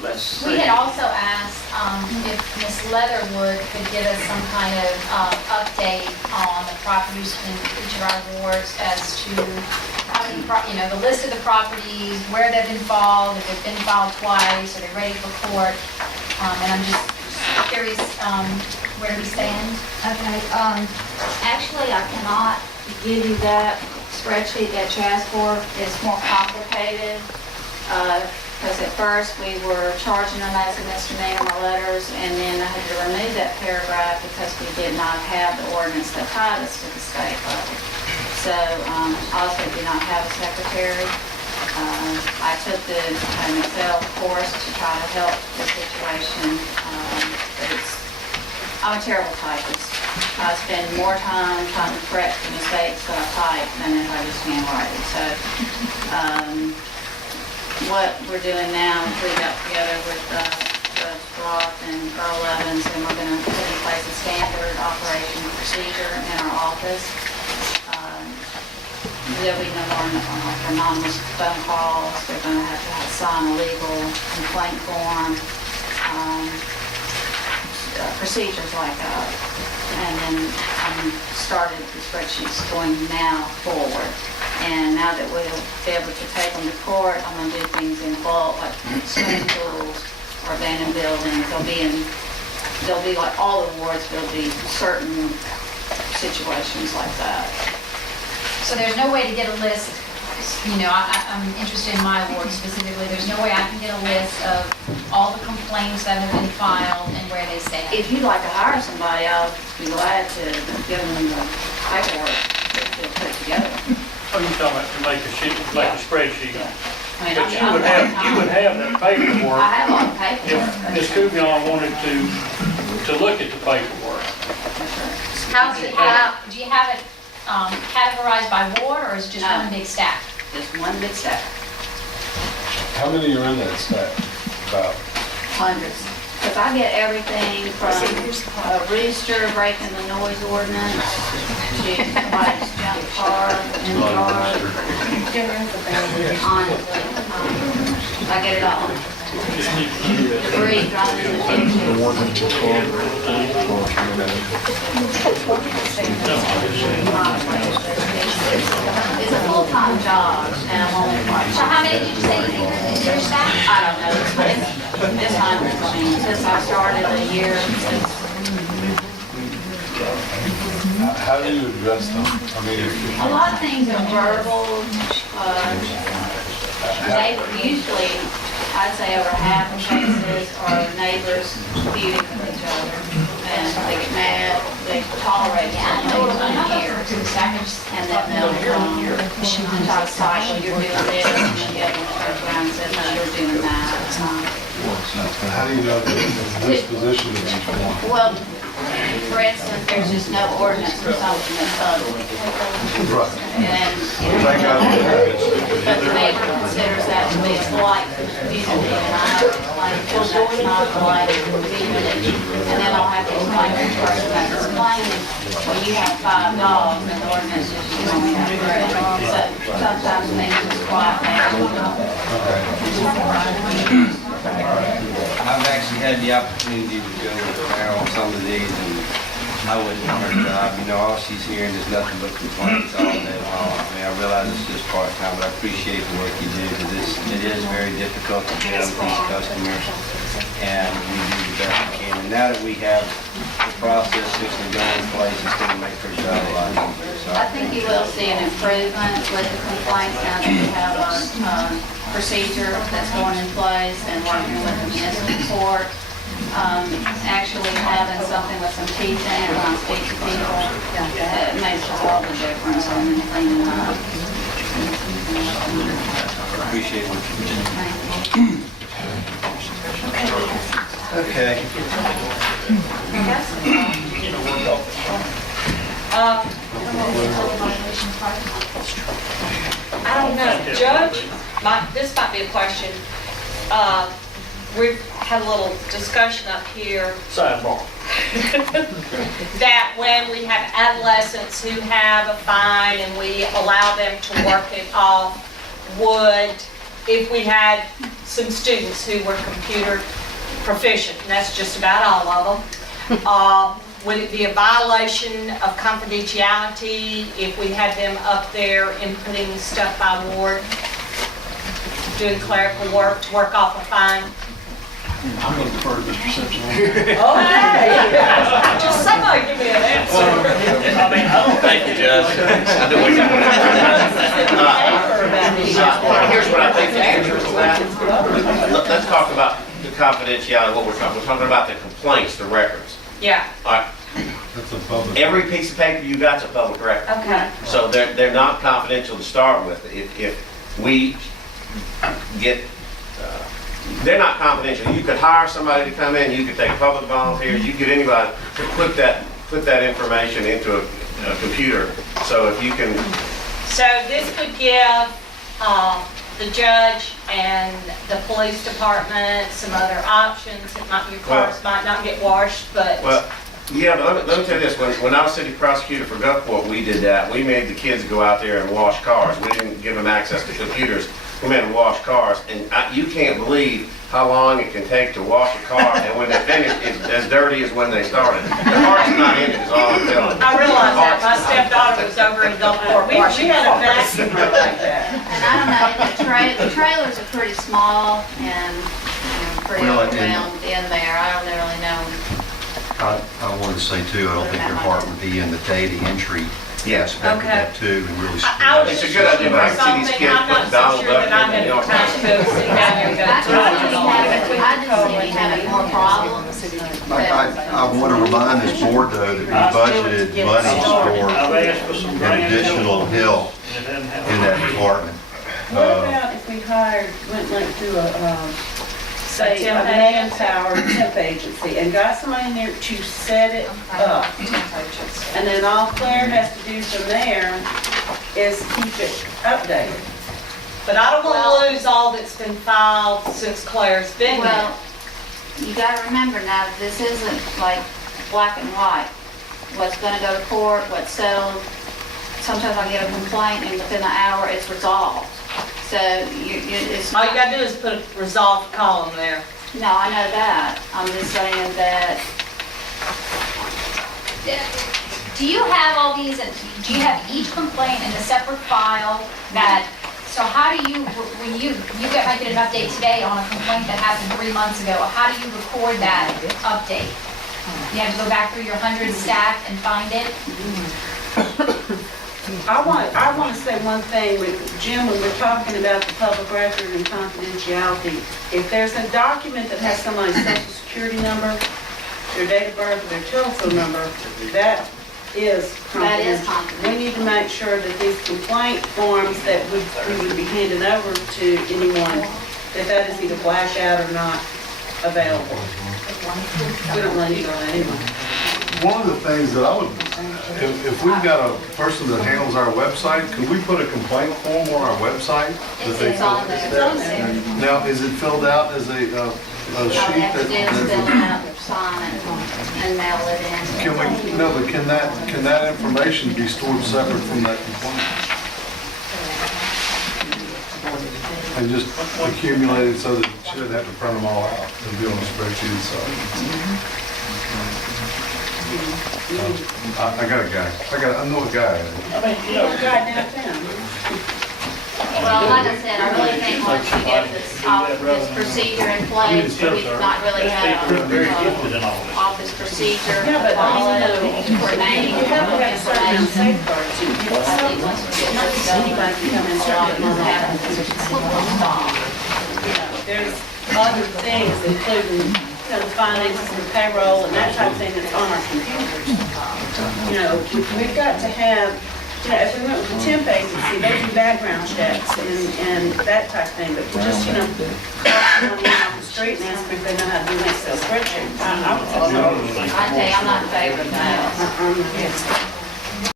Let's see. We had also asked if Ms. Leatherwood could give us some kind of update on the properties in each of our wards as to how many, the list of the properties, where they've been filed, if they've been filed twice, are they ready for court? And I'm just curious, where do we stand? Okay, actually, I cannot give you that spreadsheet that you asked for. It's more complicated. Because at first we were charging them as a misdemeanor letters, and then I had to remove that paragraph because we did not have the ordinance that tied us to the state level. So also do not have a secretary. I took the Excel course to try to help the situation. But I'm a terrible typist. I spend more time trying to correct the mistakes that I type than if I just handwrite it. So what we're doing now is we got together with Judge Roth and Earl Evans, and we're going to put in place a standard operation procedure in our office. There'll be no more anonymous phone calls. They're going to have sign a legal complaint form, procedures like that. And then started the spreadsheets going now forward. And now that we'll be able to take them to court, I'm going to do things in bulk, like swimming pools or abandoned buildings. They'll be like all the wards, there'll be certain situations like that. So there's no way to get a list, I'm interested in my ward specifically, there's no way I can get a list of all the complaints that have been filed and where they stand. If you'd like to hire somebody, I'll be glad to give them the paperwork to put together. Oh, you're talking about to make a sheet, make a spreadsheet. Yeah. But you would have that paperwork. I have all the paperwork. If Ms. Couillon wanted to look at the paperwork. How's it, do you have it categorized by ward, or is it just No. one big stack? Just one big stack, How many are in that stack? About? hundreds. Because I get everything from a rooster breaking the noise ordinance to somebody's junk car in the yard. Honestly, I get it all. Debris thrown in the ditches. It's a full-time job, and I'm only So part-time. how many did you say you needed in your stack? I don't know, this hundred, since I started a year, since How do you address them? I mean, if a lot of things are verbal. They usually, I'd say over half of cases are neighbors feuding with each other. And they get mad, they tolerate something unhears. And then they'll try to cite, well, you're doing this, and then the other one turns around and says, no, you're doing that. how do you know the disposition of each one? Well, for instance, there's just no ordinance for something that's ugly. Right. And Thank God for that. but the neighbor considers that to be a blight to the community, and I have to explain to them that's not a blight to the community. And then I'll have to explain to the person that's complaining, well, you have 5 dogs, and the ordinance is you only have 3. So sometimes things just quiet down. I've actually had the opportunity to go with Carol on some of these, and I wouldn't want her job. All she's hearing is nothing but complaints all day long. I realize it's just part-time, but I appreciate the work you do, because it is very difficult to deal with these customers, and we do the best we can. And now that we have the process system going in place, it's going to make her job a lot easier. So I think you will see an improvement with the complaints now that we have our procedure that's going in place and working with the municipal court. Actually having something with some teeth in it when I speak to people, it makes all the difference on cleaning up. appreciate what you do. Thank you. Okay. I don't know, Judge, this might be a question. We've had a little discussion up here Sidebar. that when we have adolescents who have a fine and we allow them to work it off, if we had some students who were computer proficient, and that's just about all of them. Would it be a violation of confidentiality if we had them up there inputting stuff by ward, doing clerical work to work off a fine? I'm going to defer to Mr. Simpson. Okay. Just somebody give me an answer. I mean, I don't Thank you, Judge. I knew we Well, here's what I think the answer is to that. Let's talk about the confidentiality, what we're talking. We're talking about the complaints, the records. Yeah, All right, That's a public. every piece of paper you got's a public record. okay. So they're not confidential to start with. If we get, they're not confidential. You could hire somebody to come in, you could take public volunteers, you could get anybody to put that information into a computer. So if you can, So this would give the judge and the police department some other options. Your cars might not get washed, but well, yeah, but let me tell you this. When I was city prosecutor for Gulfport, we did that. We made the kids go out there and wash cars. We didn't give them access to computers. We made them wash cars. And you can't believe how long it can take to wash a car. And when they finish, it's as dirty as when they started. The heart's not in it, is all I'm telling you. I realize that. My stepdaughter was over in Gulfport washing We had a cars. vacuum like that. And I don't know, the trailers are pretty small and pretty Well, and- overwhelmed in there. I don't really know. I wanted to say too, I don't think your heart would be in the data entry aspect of that too, and really. I was It's a just good idea, but I can see these kids I'm not putting so Donald sure that I Duck in, had you know. the time to go sit down there and go through it all. I just see we having more problems. I want to remind this board though that we budgeted monies I've for asked for some an grant additional help and it hasn't in happened. that department. What about if we went through say, a temp manpower temp agency and got somebody in there to set it up? And then all Claire has to do from there is keep it updated. But I don't want to lose all that's been filed since Claire's been there. Well, you gotta remember now, this isn't like black and white. What's gonna go to court, what's settled. Sometimes I get a complaint and within an hour it's resolved. So it's All not. you gotta do is put a resolved column there. No, I know that. I'm just saying that, Do you have all these, and do you have each complaint in a separate file that, so how do you, when you might get an update today on a complaint that happened 3 months ago, how do you record that update? You have to go back through your 100 stack and find it? I want to say one thing with Jim, when we're talking about the public record and confidentiality. If there's a document that has somebody's social security number, their date of birth, their telephone number, that is That is confidential. confidential. We need to make sure that these complaint forms that we would be handing over to anyone, that is either blacked out or not available. We don't let you know that anyway. One of the things that I would, if we've got a person that handles our website, could we put a complaint form on our website? that they it's on there. It's on there. Now, is it filled out as a all they sheet have to do is fill it that? out, sign it, and mail it in. Can we, no, but can that information be stored separate from that complaint? And just accumulated so that you shouldn't have to print them all out and be on a spreadsheet itself? I got a guy. I know a guy. You know, guy downtown. Well, like I said, I really think once you get this procedure in place, we not really have Very a gifted in all this. office procedure, Yeah, but follow, you coordinating You have to have certain information. safeguards. I think once we get this done, Anybody can come in and a start lot getting will happen. involved. There's other things, including, the finances and payroll and that type of thing that's on our computers. We've got to have, if we went with the temp agency, they do background checks and that type of thing, but to just, call someone in off the street and ask them if they know how to do an Excel spreadsheet. I would say no. I tell you, I'm not in favor of that. Yes.